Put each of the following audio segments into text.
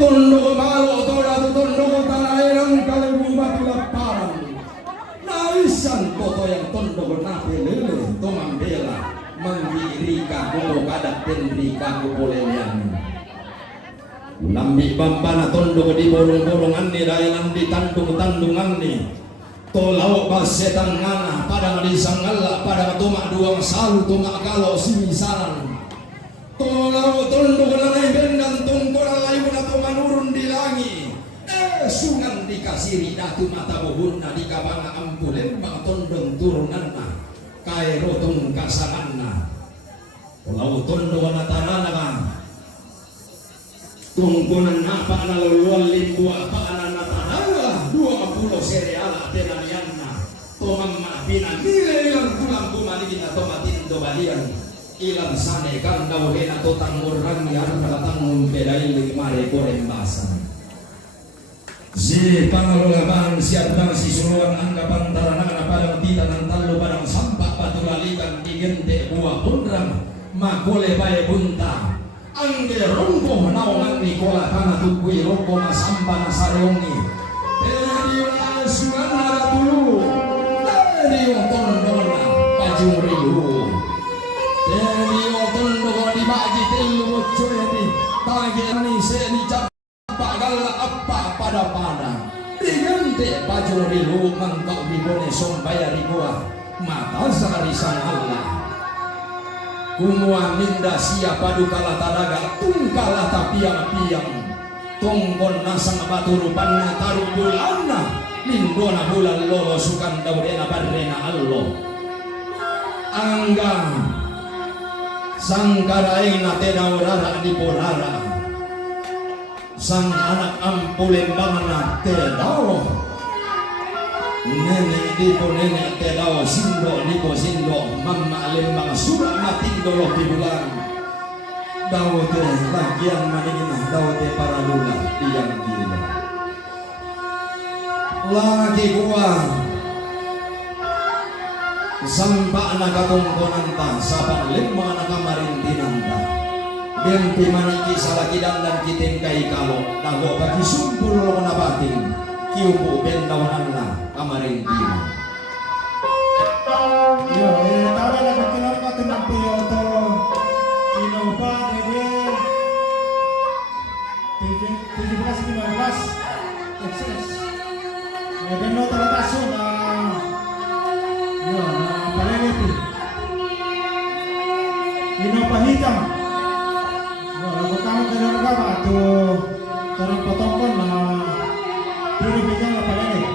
Tondo malo tora tondo talairang kalubuma tulaparan. Naisan koto yang tondo nape lele tomang bela manggirika kumo kadak tendrika kupolelian. Lambi bampana tondo di bolong-bolongan ni dayanan di tandung-tandungan ni. Tolau basetan ngana pada ngadisang ngala pada tumak duang salu tumak kalau simisalan. Tolau tondo kenanai bendan tungkora layu na tumak nurun di langi. Sungan dikasiri datu mata bohunna di kabanga ampulen bang tondong turunanna. Kai rotung kasanganna. Tolau tondo na tanana kan. Tungkunan apa na luluan limbu apa na natahara 20 sereala tenanianna tomang maapina nilai ilang tulang kumaligin atau matindo balian ilang sane kang gawin atau tangurang yang kalatang membedain limare korembasan si pangalulaban siapang sisuluan anggapan taranang padang tita ng talo padang sampak patulalikan digente buah pundrang makole bae bunta angge rongko naungan Nikola kana tukui rongko masamba nasariongi Teriwa suara dulu Teriwa tondona pajung riu Teriwa tondona dibagi telu coyati Tageni seni campak gala apa pada Digante pajung riu mangkau dibone sombaya rigua Mata sarisan Allah Kumua minda siapa dukala tadaga tungkala tapiang-piang tongkon nasang batu rupanna taruh bulanna lindona bulan lolo sukan daudena barrena allo angga sang karaina teda urara di porara sang anak ampulen bangana tedao nenek dipo nenek tedao sindo dipo sindo mamma lembang surat matindo lo di bulan dawote bagian manina dawote para lula tiang gila lagi gua sampa anak katongkonanta saban lima anak kamarintinanta Benti maniki salakidang dan kitengkai kalau dago bagi sumpul lo nabatin kiupu bendawananna kamarintina yo tara na kakilar ka tinang piyoto Innova Gabriel 17-15 XS Medan no talataso na yun na palengiti Innova hitam lagu kamu kenal ka ito tarang potongkon na pinibigyan na palengit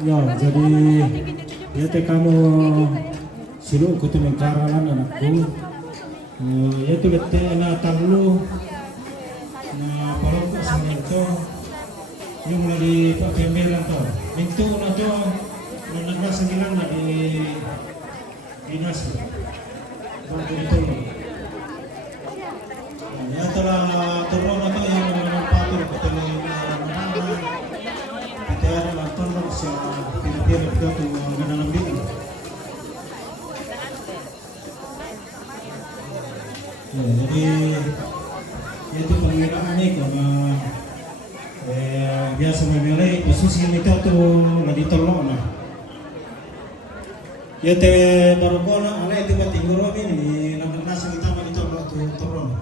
Ya, jadi ya teh kamu silu kutu mengkaralan anakku. Ya tu bete na tanglu na palok sa itu yung lagi pagkembelan to. Mintu na to na nagnasangilan na di dinas. Itu. Ya telah turun na to yang menampatur betul kita nonton sa pinipili ko kung ganang bitin. Ya, jadi itu pengiraan ini karena biasa memilih khusus yang itu tuh nggak ditolong nah. Ya teh baru kona ale itu batin guru ini namun nasi kita mau ditolong tuh tolong.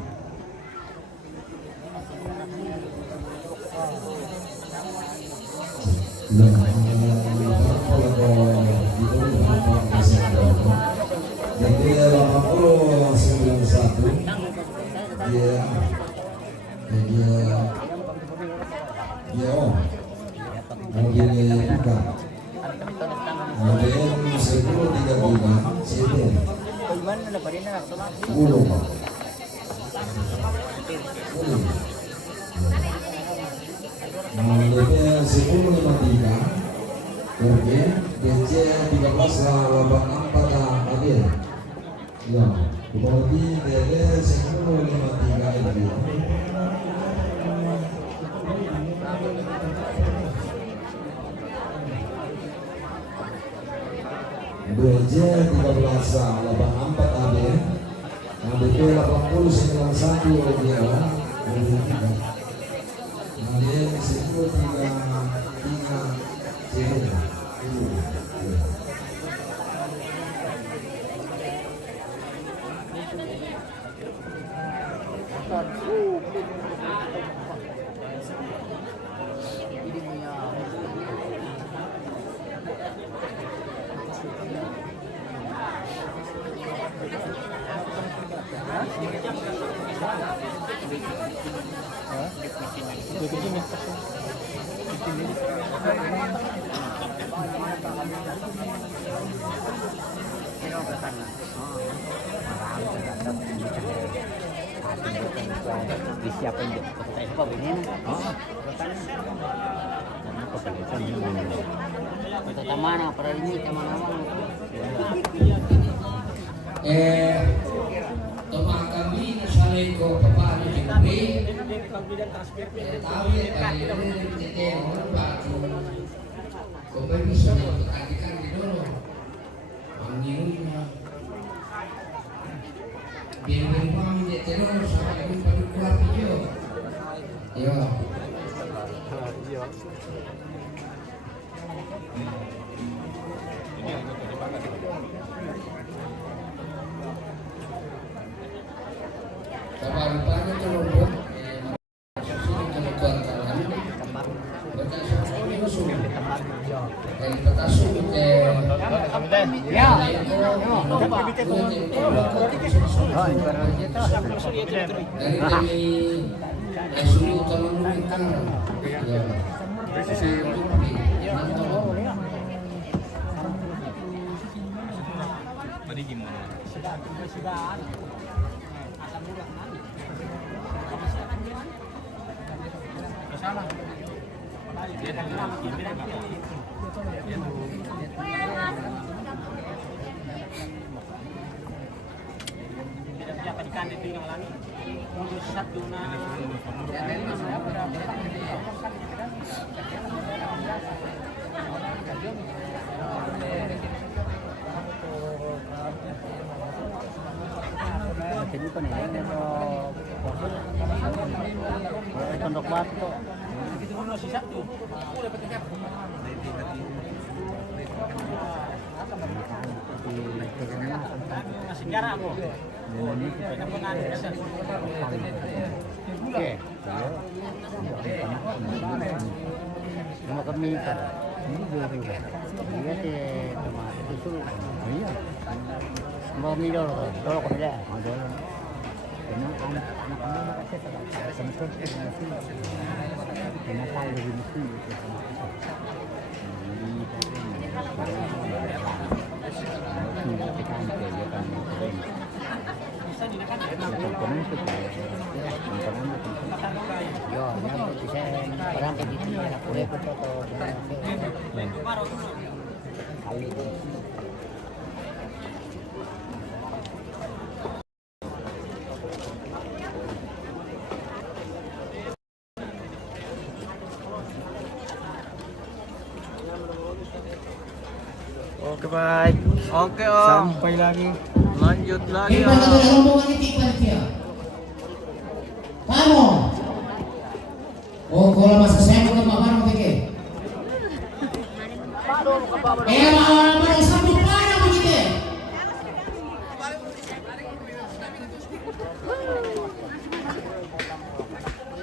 Jadi 8091 dia mobilnya buka kemudian 1033 sini 10 mobilnya 1053 Oke, DC 1384 Adil. Ya, berarti dari 1053 itu. BJ 1384 Adil. ADP 8091 dia. Adil 1033 disiapin di teko ini mana para ini teman-teman teman kami nasalay ko paano siyempre tawi kami ini batu kung may bisa magkakatikan dito ang ninunya bimbing mo ang dito sa kanyang pagkukulat niyo yo Kapan paano tulong susunod na magkwantalan berdasarkan minusun dan petasun dari kami sulit tolong mereka tadi gimana? Salah. Dia Jadi kan ini pondok batu. Sejarah aku. Oke. Cuma kami ini juga. Dia teman susul. Iya. Mau minum kalau kau tidak, ada. Kenapa anak-anak kasih tak sempat kenapa lebih mesti ikut. Yo, nyampe bisa barang begitu ya, aku ikut atau kali itu. Oke baik. Oke om. Sampai lagi. Lanjut lagi Ipan om. kata rombongan itu ipan dia. Kamu. Oh, kalau masa saya bukan mama pikir. Mama sambut parah begitu.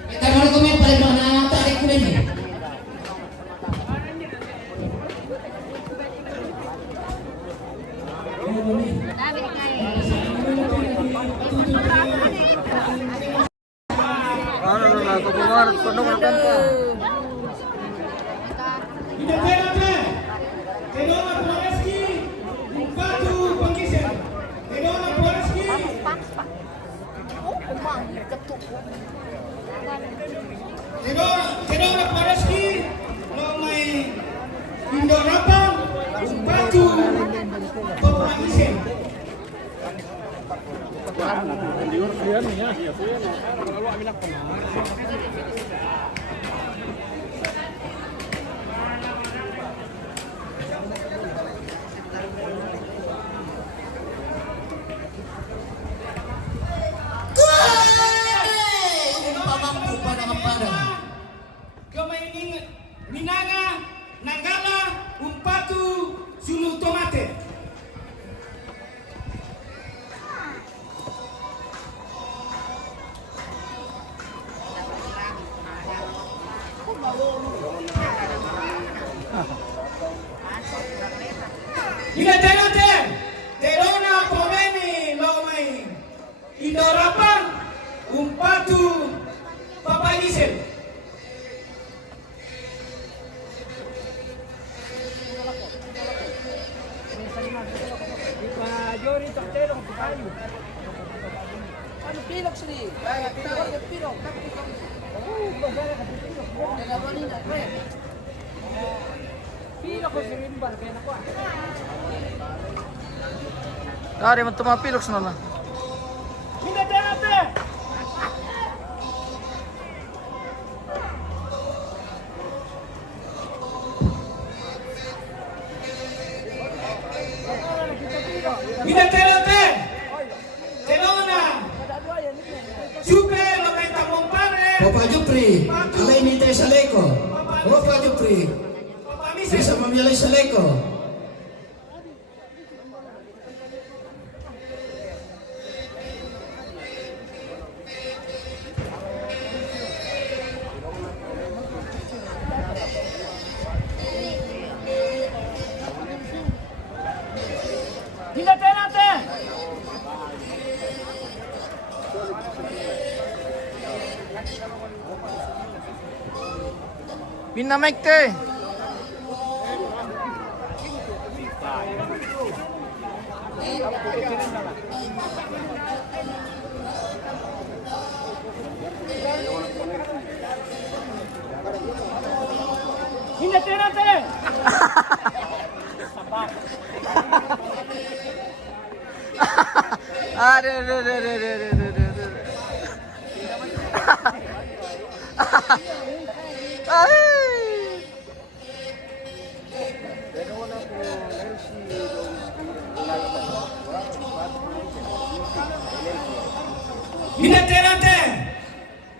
Kita mau komen paling mana tarik kulitnya. Ano na ako kumar kuno na ka. Kedua Pareski, lo may Indorapan, Batu, Pemaisen. Kemaining Minanga, Nanggala, Umpatu, Sulu Tomate. Ingat-ingat, Terona Pomeni, Lomai, Indorapan, Umpatu, Papaisen. Ano pilok sini? Tawag ng pilok. Oh, bagay ka pilok. Dalawa nila, pre. Pilok ko si Rimbar kaya nako. Dari mo tumapilok sa na. Ingat-ingat, Terona, Supre, lo may tamong pare. Papa Jupri, alay ni tayo sa leko. Papa Jupri, Papaisen. bisa memilih sa leko. Pinamek te. Aduh. Ingat-ingat,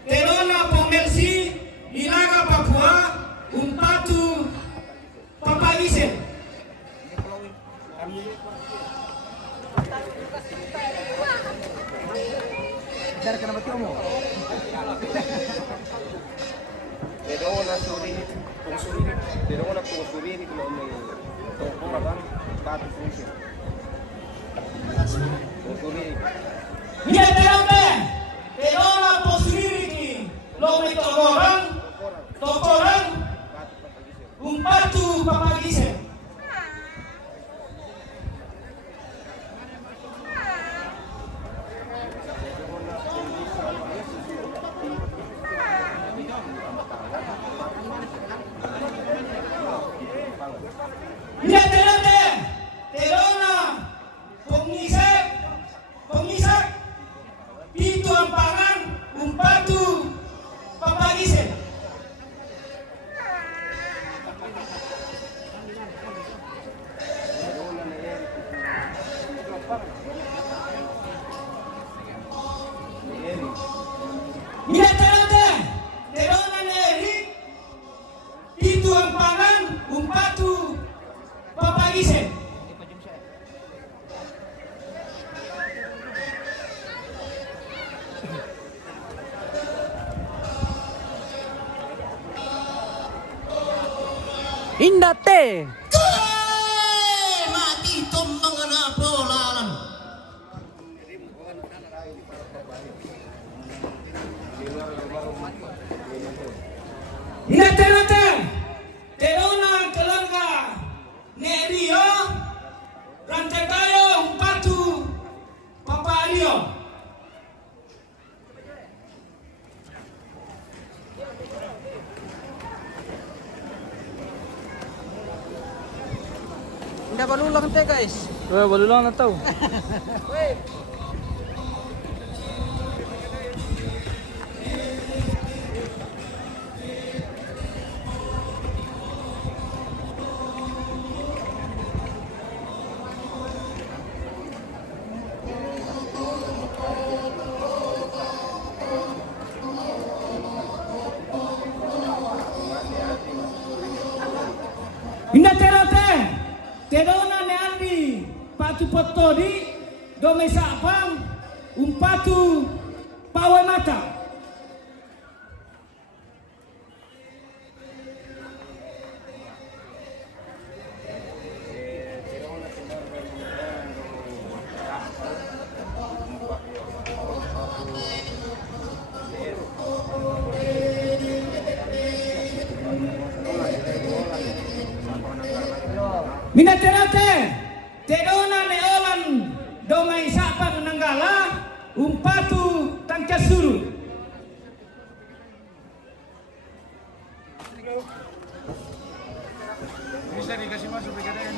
Terona Pomersi, Inaga Papua, Umpatu, Papaisen. Cara ka na mati mo. Ingat-ingat, Terona Posiriki, lo may tokoran, Umpatu, Papaisen. Minate terona pengisak pintu ampangan umpatu papagisen. Minate terona neri pintu ampangan umpatu papagisen. Indate. Mati tombang anak polalan. Nate terona kelangka nerio rantai tayo umpatu papario. Hindi balulang te guys. Balu lang na tao. Inaterate terona ne andi patu potodi dome sapang umpatu pawe mata. Minaterate terona neolan domai sapang nanggala umpatu tangkasuru.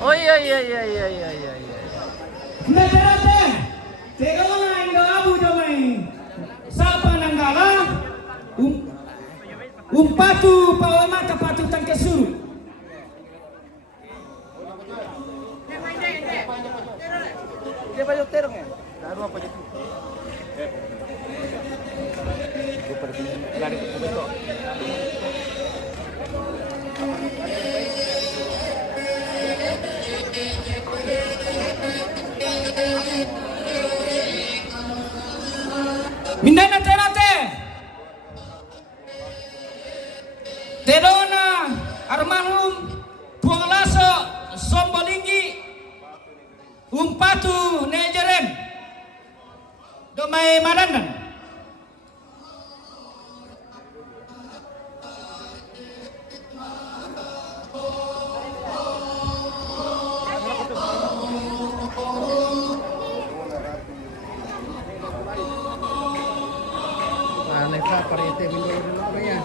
Oh iya. Minaterate terona indo abu domai sapang nanggala umpatu pawe mata patu tangkasuru. Dia payung terong ya? Baru apa gitu? Lari ke beto. Mindana terate terona armanum puanglaso sombolinggi umpatu nejeren domai madandan. Aneh pa parete dulu kaya.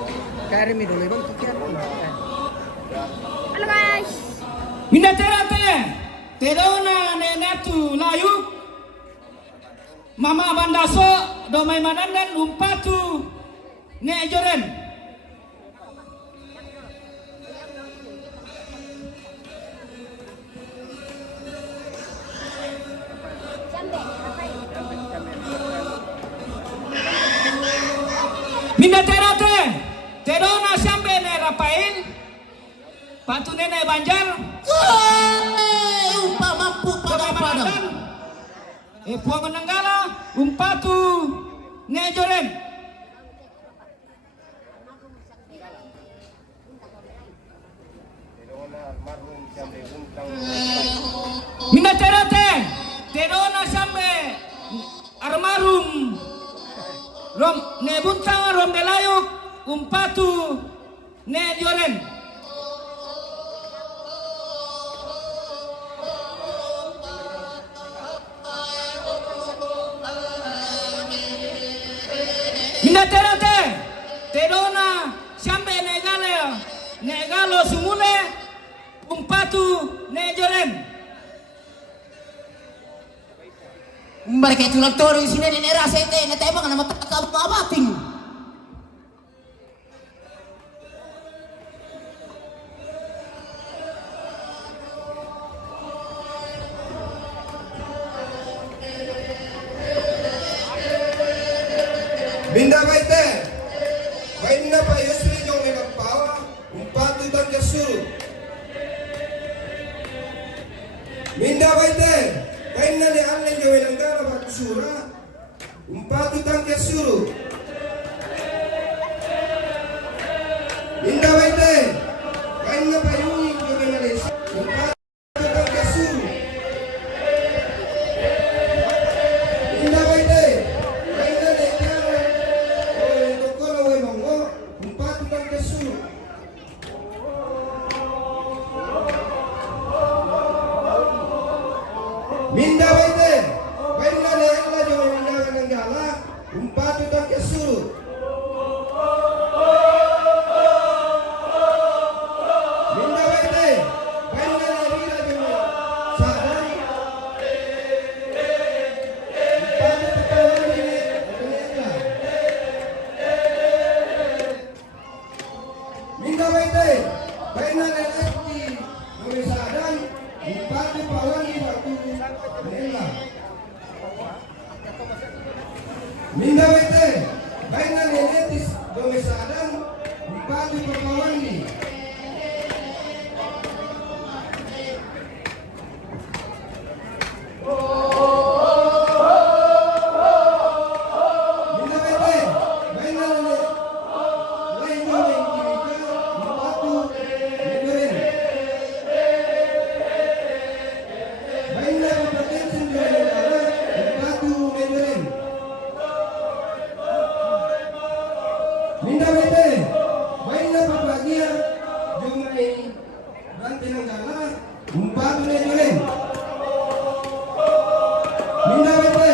Kari mi dulu bang tukian. Halo guys. Minda terate terona nenatu layuk mama bandaso domai madandan umpatu nejoren. Minda terate terona sampai ne rapain patu nenek banjar mampu pada padam. Puang nanggala umpatu nejoren. Minda terate terona sampai armarum rom ne buntang rom delayuk umpatu nejoren. Minda terate terona sampai negalo sumule umpatu Nejolem. Mereka itu lang toro sini ni rasa ite na tayo mga matakakabating. Minda baite, baina pa Yusri jong ni magpawa, umpatu dan kasuru. Minda baite, baina ni allen jong ilanggara bakusura, umpatu dan kasuru. Minda baite, baina pa Yuni jong Malaysia, umpatu dan kasuru. Minda baite, baina ni Minda baite, baina le ala jo minda nangala, umpatu tak kesuru. Minda baite, baina le bila jo sadai. Umpatu tak ini apa? Minda baite, baina le lagi jo sadai, umpatu pawan di batu. Minda baite, baina nenetis domesadan, upatu perpawandi. Minda baite, baina nene, lain jomeng kirika, upatu negeren. Baina berpotensi negara, upatu negeren. Minda baite, baina papagia, jumai rantai nanggala, umpatu negeren. Minda baite,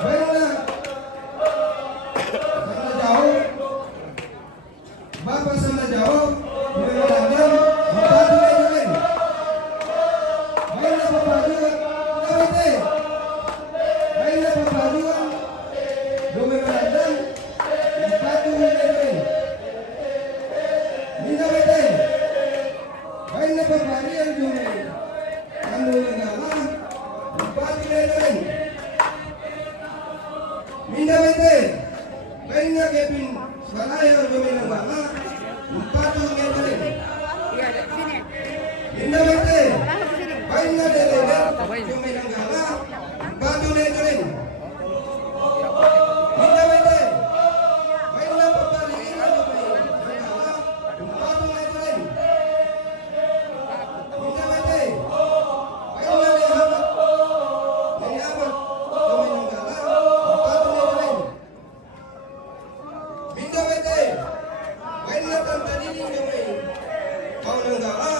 baina sana jauh, bapa sana jauh, berlandang, umpatu negeren. Baina papagia, minda baite, baina papagia, jumai berlandang, umpatu negeren. Minda baite, baina papagia, jumai anu nanggala, umpatu negeren. Minda baite, baina kepin salaya jumai nanggala, umpatu negeren. Minda baite, baina delele jumai nanggala, umpatu negeren. Minda baite, baina papagia jumai nanggala, umpatu negeren. Minda baite, baina lehamat, lehamat jumai nanggala, umpatu negeren. Minda baite, baina tantadini jumai kau nanggala,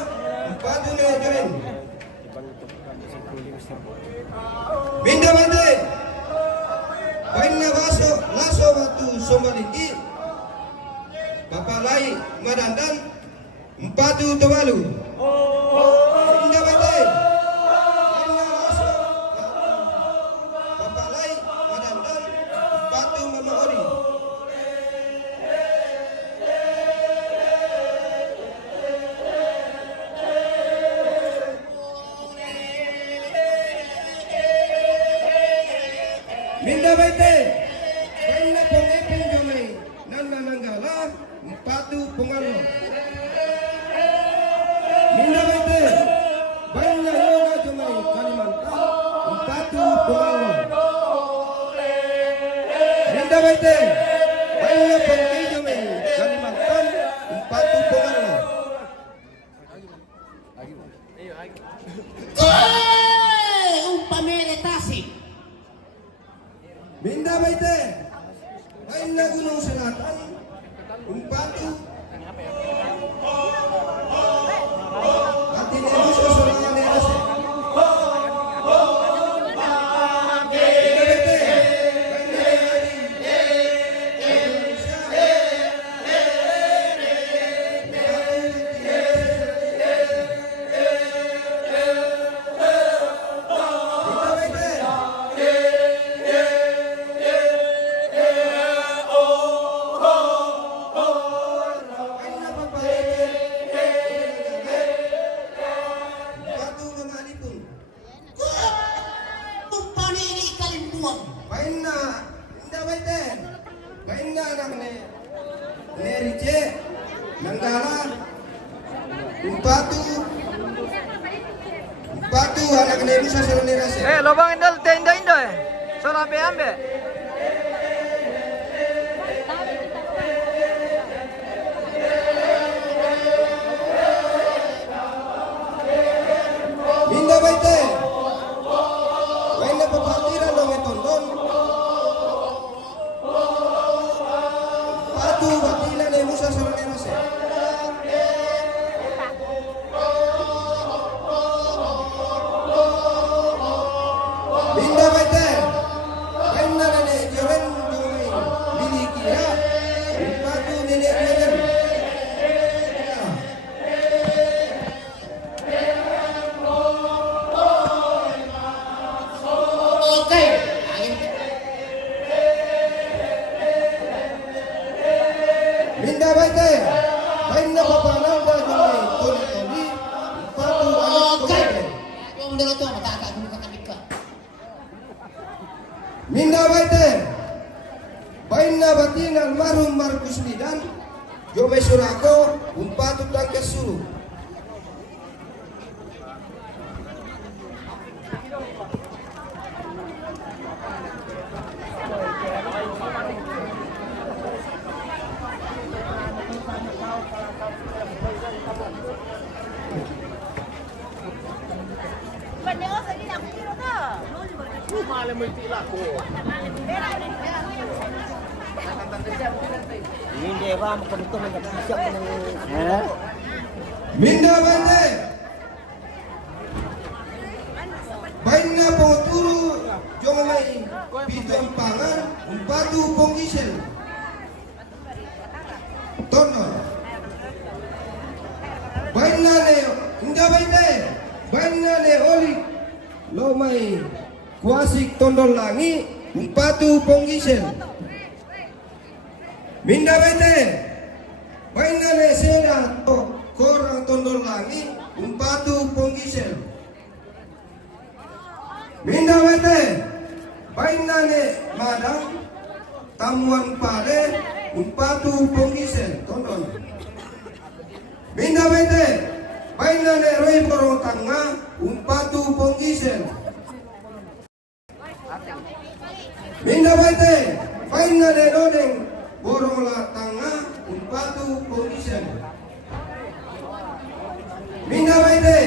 umpatu negeren. Minda baite, baina laso batu sombaliki, papalai madandan, umpatu tewalu. Minda baite, baina laso batu papalai madandan, umpatu mamaori. Minda baite, baina pengepin jomai nanda nanggala, umpatu pengalo. Minda baite, baina yoga jomai Kalimantan, umpatu pengalo. Minda baite, baina pengki jomai Kalimantan, umpatu pengalo. Umpamere tasik. Minda baite, baina Gunung Selatan, umpatu. Hati nebus kesorangan nerase. Minda baite, baina Umpatu anak ni Musa Sarani Rase. lobang indal tenda indo eh. So nabe ambe. Minda baite. Baina papatira dong etondon. Umpatu batila ni Musa Sarani Rase. Minda baite. Baina nene joren jomai miliki ya. Umpatu nene joren. Minda baite. Baina papanang da jomai toli. Umpatu anak baite. Minda baite. Baina batin almarhum Markus Lidan. Jomai surako. Umpatu tangkesu. Hindi ba magkamito may nagsisak ko ng Minda baite. Baina panguturu jomai bidang pangan umpatu pongisel. Tono. Baina ne minda baite. Baina ne oli lomai kuasik tondol langi umpatu pongisel. Minda baite. Baina ne seda korang tondol langi umpatu pongisel. Minda baite. Baina ne madang tamuan pare umpatu pongisel tondol. Minda baite. Baina ne roi porong tanga umpatu pongisel. Minda baite. Baina ne dodeng borong la tanga umpatu pongisel. Minda baite.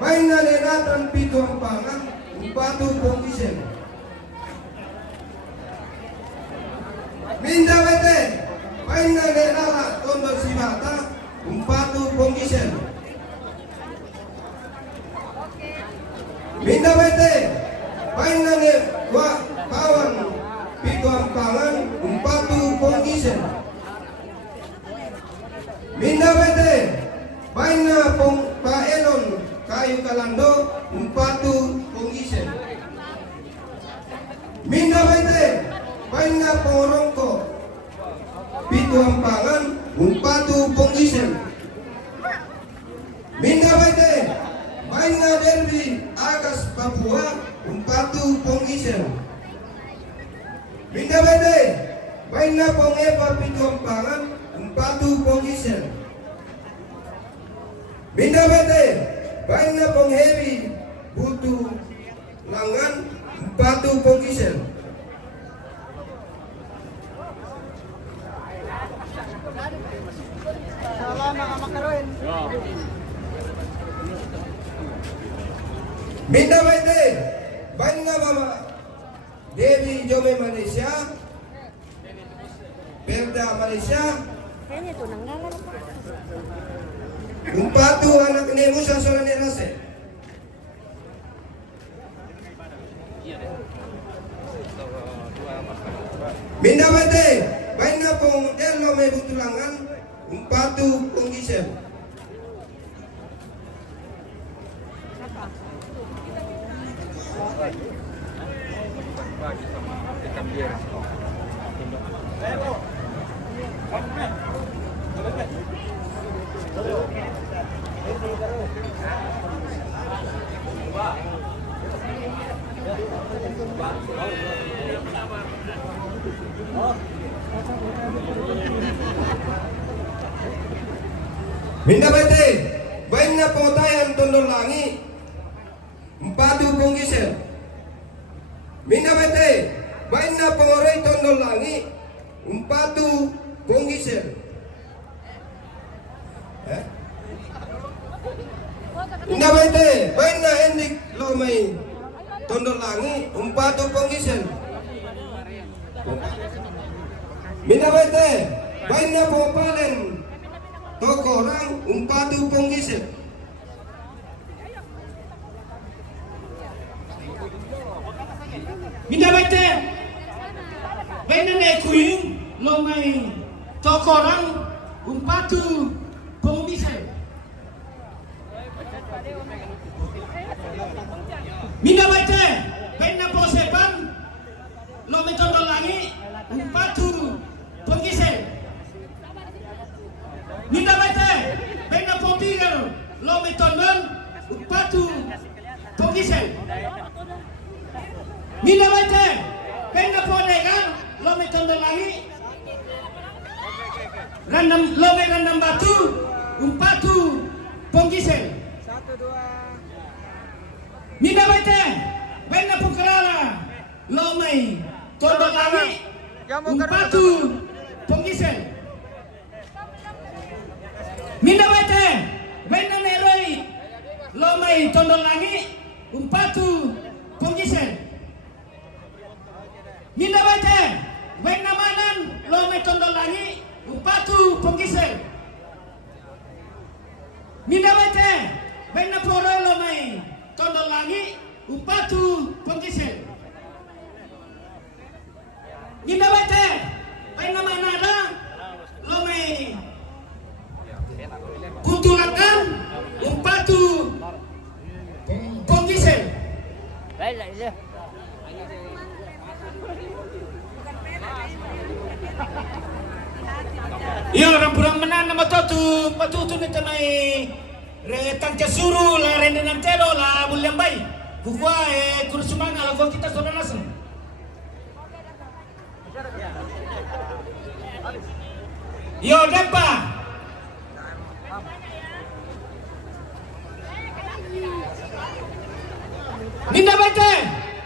Baina ne natan pituang pangan umpatu pongisel. Minda baite. Baina ne nala tondol sibata umpatu pongisel. Minda baite. Baina ne wa kawan pituang pangan umpatu pongisel. Minda baite. Baina pong paelon kayu kalando umpatu pongisel. Minda baite. Baina porongko pituang pangan umpatu pongisel. Minda baite. Baina derby agas Papua umpatu pongisel. Minda baite. Baina pongepa pituang pangan umpatu pongisel. Minda baite. Baina ponghebi butu langan umpatu pongisel. Minda baite. Baina mama Dewi Jome Malaysia. Perda Malaysia. Umpatu anak ni Musa Sarani Rase. Minda baite. Baina pong delo me butulangan umpatu pongisel. Minda baite. Baina pongotayan tondol langi Empatu penggisel. Minabete, bain na pengoray tondol langi. Empatu penggisel. Minabete, bain na endik lomay tondol langi. Empatu penggisel. Minabete, bain na pengpalen toko orang. Empatu penggisel. Minabete, benane kuing lomay tokorang umpatu pengmisel. Minabete, bena posepan lomay tondol langi umpatu pengmisel. Minabete, bena potigar lomay tondol umpatu pengmisel. Minabete, penga ponegan, lome tondol lagi. Lome randam batu, umpatu penggisel. Minabete, penga pengkerala, lome tondol lagi, umpatu penggisel. Minabete, penga neroi, lome tondol lagi, umpatu penggisel. Minabete, wena manan lome tondol lagi, upatu penggisel. Minabete, wena poro lome tondol lagi, upatu penggisel. Minabete, wena manada lome kuntulakan, upatu penggisel. Iya, orang kurang menan nama tu patutu ni tanai retang casuru la rendenan telo la buliang bay. Kukwa kursuman ala ko kita soda nasen. Yo depa. Minda bete,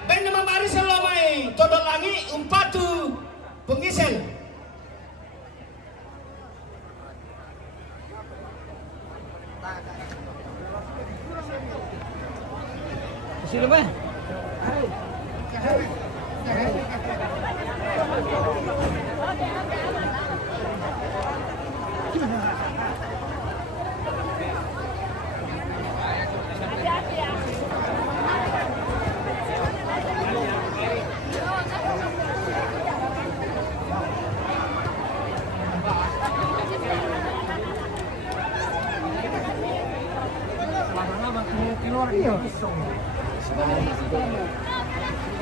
ben nama mari selomai todol lagi umpatu penggisel. Sino ba?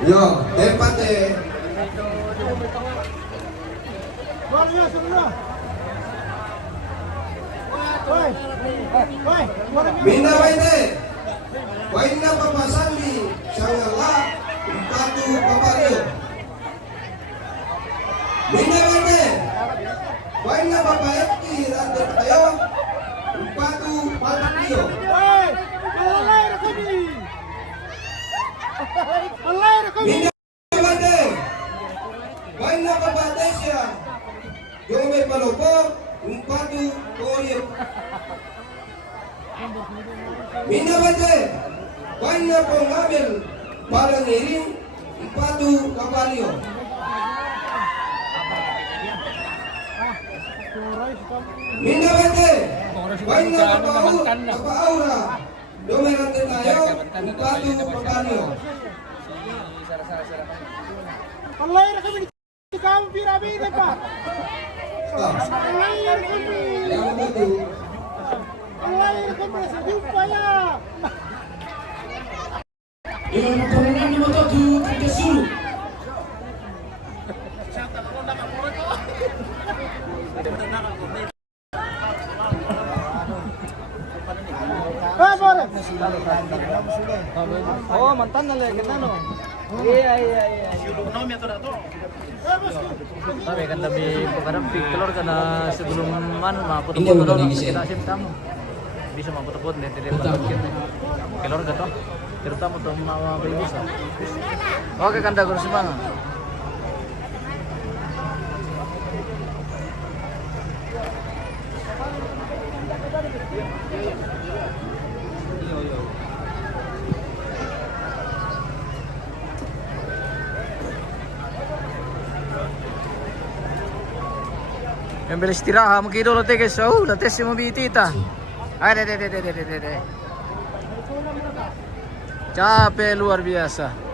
Yo, empate. Minabete, waina papasandi sangala empatu papario. Minabete, waina papaeti rante tayo empatu papario. Minabete, waina papatesia yome palopo empatu korio. Minabete, waina pengambil palangiring empatu kapario. Minabete, waina papaura domerante tayo empatu kapario. Allah ya kami di kamu piramide pak. Allah ya kami. Yang betul. Allah ya kami sejumpa ya. Yo nakorenan ni moto tu casuru. Boleh. Oh, mantan na lagi no. Iya. Tapi kan tapi kadang kelor karena sebelum man mapot-pot kita sim tamu. Bisa mapot-pot nanti dia kelor gitu. Kita mo itong mga babies. Okay, kanda ko si Bang. Yang bilis tiraha, magkidolo guys. Oh, lates yung mabitita. Ay, de. Capek luar biasa.